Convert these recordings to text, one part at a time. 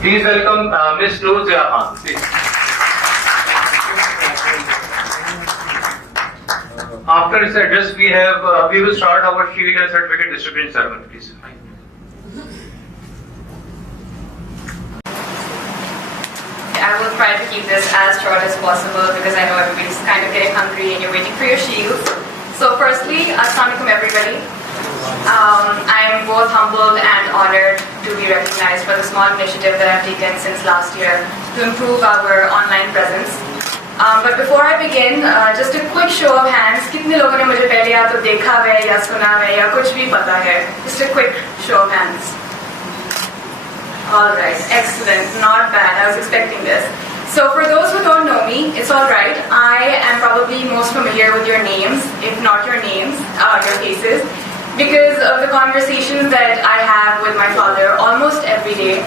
Please welcome Ms. Noor Zia Khan. Please. After his address, we will start our shield and certificate distribution ceremony. Please. I will try to keep this as short as possible because I know everybody's kind of getting hungry and you're waiting for your shields. So firstly, Assalamu alaikum everybody. I'm both humbled and honored to be recognized for the small initiative that I've taken since last year to improve our online presence. But before I begin, just a quick show of hands. कितने लोगों ने मुझे पहले या तो देखा है या सुना है या कुछ भी पता है? Just a quick show of hands. All right, excellent, not bad. I was expecting this. So for those who don't know me, it's all right. I am probably most familiar with your names, if not your names, your faces, because of the conversations that I have with my father almost every day.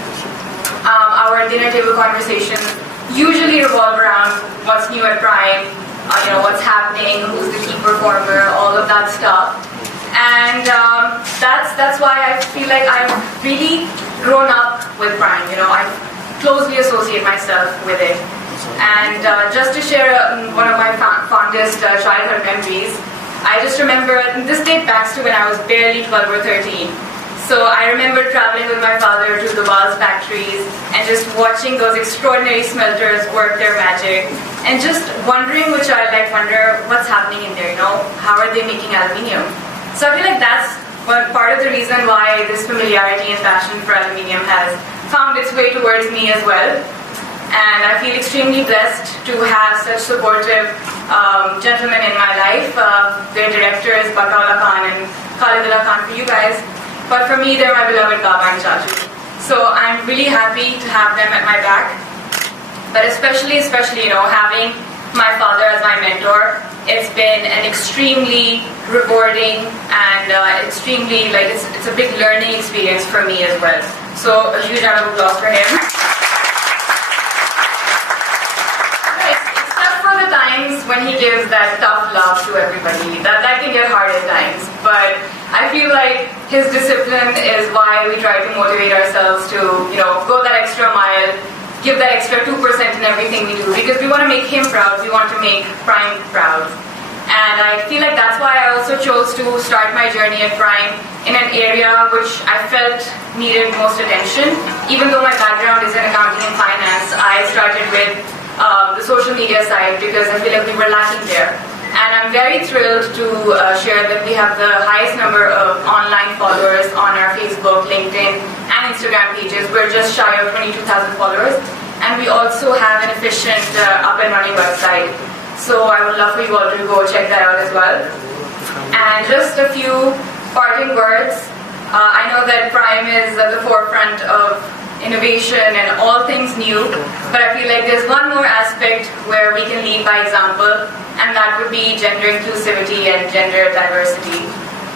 Our dinner table conversations usually revolve around what's new at Prime, what's happening, who's the key performer, all of that stuff. And that's why I feel like I've really grown up with Prime. I closely associate myself with it. And just to share one of my fondest childhood memories, I just remember, this date backs to when I was barely 12 or 13. So I remember traveling with my father to the Ball's factories and just watching those extraordinary smelters work their magic and just wondering, which I wonder what's happening in there, how are they making aluminium? So I feel like that's part of the reason why this familiarity and passion for aluminium has found its way towards me as well. And I feel extremely blessed to have such supportive gentlemen in my life. Their directors, Bakaula Khan and Khalidullah Khan for you guys. But for me, they're my beloved Baba and Chachu. So I'm really happy to have them at my back. But especially, having my father as my mentor, it's been an extremely rewarding and extremely, it's a big learning experience for me as well. So a huge round of applause for him. Except for the times when he gives that tough love to everybody. That can get hard at times. But I feel like his discipline is why we try to motivate ourselves to, go that extra mile, give that extra 2% in everything we do, because we want to make him proud, we want to make Prime proud. And I feel like that's why I also chose to start my journey at Prime in an area which I felt needed most attention. Even though my background is in accounting and finance, I started with the social media side because I feel like we were lacking there. And I'm very thrilled to share that we have the highest number of online followers on our Facebook, LinkedIn, and Instagram pages. We're just shy of 22,000 followers. And we also have an efficient up and running website. So I would love for you all to go check that out as well. And just a few parting words. I know that Prime is at the forefront of innovation and all things new, but I feel like there's one more aspect where we can lead by example, and that would be gender inclusivity and gender diversity.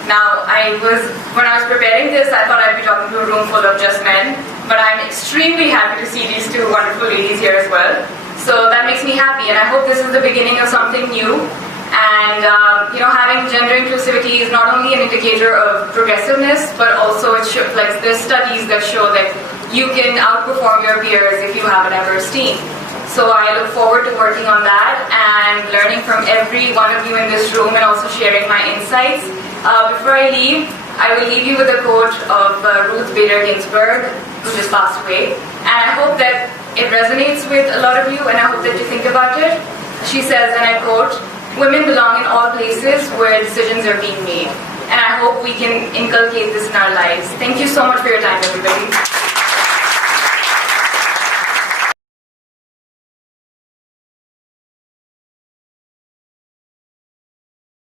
Now, when I was preparing this, I thought I'd be talking to a room full of just men, but I'm extremely happy to see these two wonderful ladies here as well. So that makes me happy, and I hope this is the beginning of something new. And having gender inclusivity is not only an indicator of progressiveness, but also there's studies that show that you can outperform your peers if you have a diverse team. So I look forward to working on that and learning from every one of you in this room and also sharing my insights. Before I leave, I will leave you with a quote of Ruth Bader Ginsburg, who just passed away. And I hope that it resonates with a lot of you, and I hope that you think about it. She says, and I quote, "Women belong in all places where decisions are being made." And I hope we can inculcate this in our lives. Thank you so much for your time, everybody.